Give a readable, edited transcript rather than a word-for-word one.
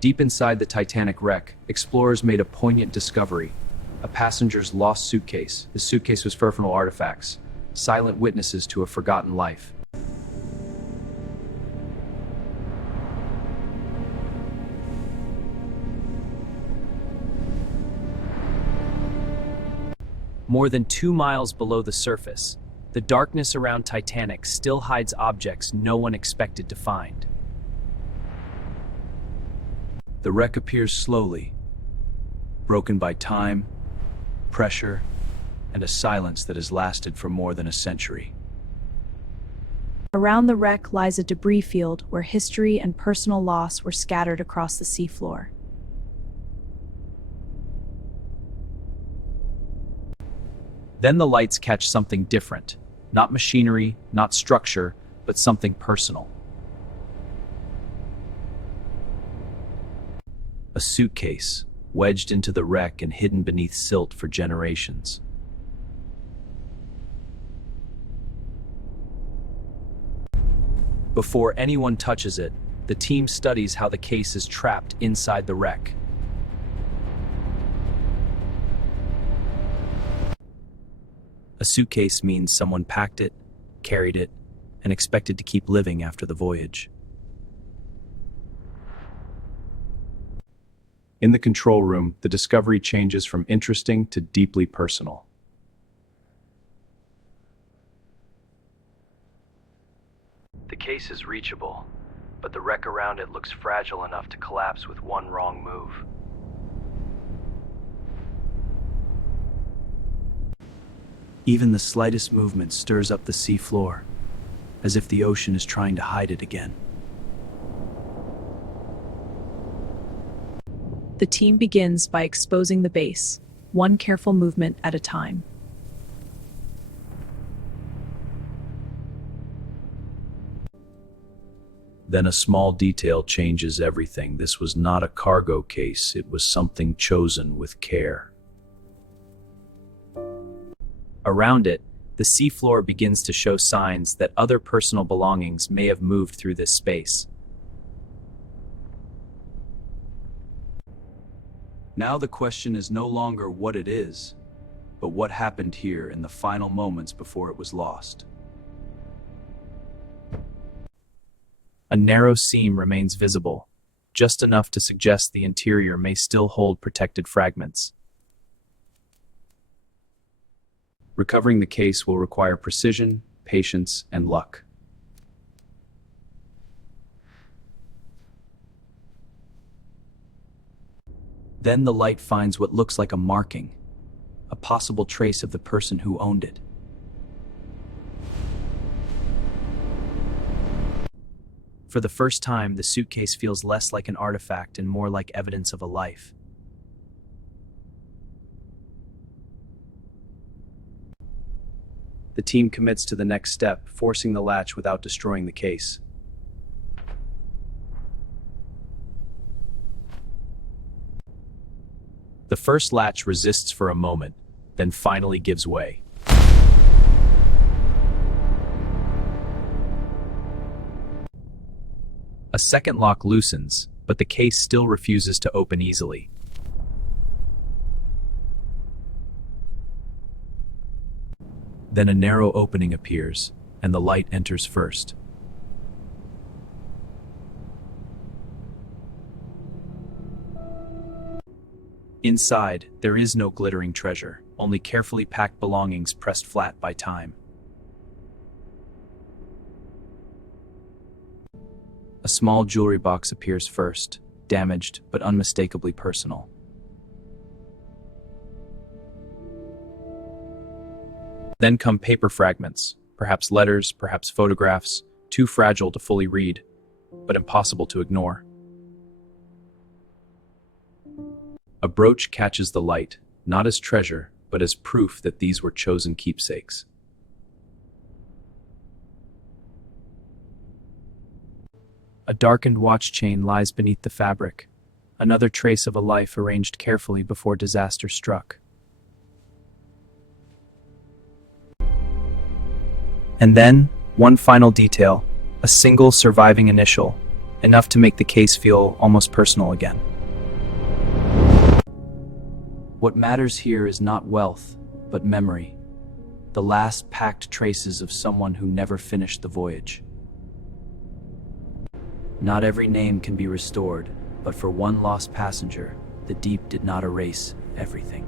Deep inside the Titanic wreck, explorers made a poignant discovery: a passenger's lost suitcase. The suitcase was filled with artifacts, silent witnesses to a forgotten life. More than 2 miles below the surface, the darkness around Titanic still hides objects no one expected to find. The wreck appears slowly, broken by time, pressure, and a silence that has lasted for more than a century. Around the wreck lies a debris field where history and personal loss were scattered across the seafloor. Then the lights catch something different. Not machinery, not structure, but something personal. A suitcase, wedged into the wreck and hidden beneath silt for generations. Before anyone touches it, the team studies how the case is trapped inside the wreck. A suitcase means someone packed it, carried it, and expected to keep living after the voyage. In the control room, the discovery changes from interesting to deeply personal. The case is reachable, but the wreck around it looks fragile enough to collapse with one wrong move. Even the slightest movement stirs up the sea floor, as if the ocean is trying to hide it again. The team begins by exposing the base, one careful movement at a time. Then a small detail changes everything. This was not a cargo case, it was something chosen with care. Around it, the seafloor begins to show signs that other personal belongings may have moved through this space. Now the question is no longer what it is, but what happened here in the final moments before it was lost. A narrow seam remains visible, just enough to suggest the interior may still hold protected fragments. Recovering the case will require precision, patience, and luck. Then the light finds what looks like a marking, a possible trace of the person who owned it. For the first time, the suitcase feels less like an artifact and more like evidence of a life. The team commits to the next step, forcing the latch without destroying the case. The first latch resists for a moment, then finally gives way. A second lock loosens, but the case still refuses to open easily. Then a narrow opening appears, and the light enters first. Inside, there is no glittering treasure, only carefully packed belongings pressed flat by time. A small jewelry box appears first, damaged but unmistakably personal. Then come paper fragments, perhaps letters, perhaps photographs, too fragile to fully read, but impossible to ignore. A brooch catches the light, not as treasure, but as proof that these were chosen keepsakes. A darkened watch chain lies beneath the fabric, another trace of a life arranged carefully before disaster struck. And then, one final detail, a single surviving initial, enough to make the case feel almost personal again. What matters here is not wealth, but memory. The last packed traces of someone who never finished the voyage. Not every name can be restored, but for one lost passenger, the deep did not erase everything.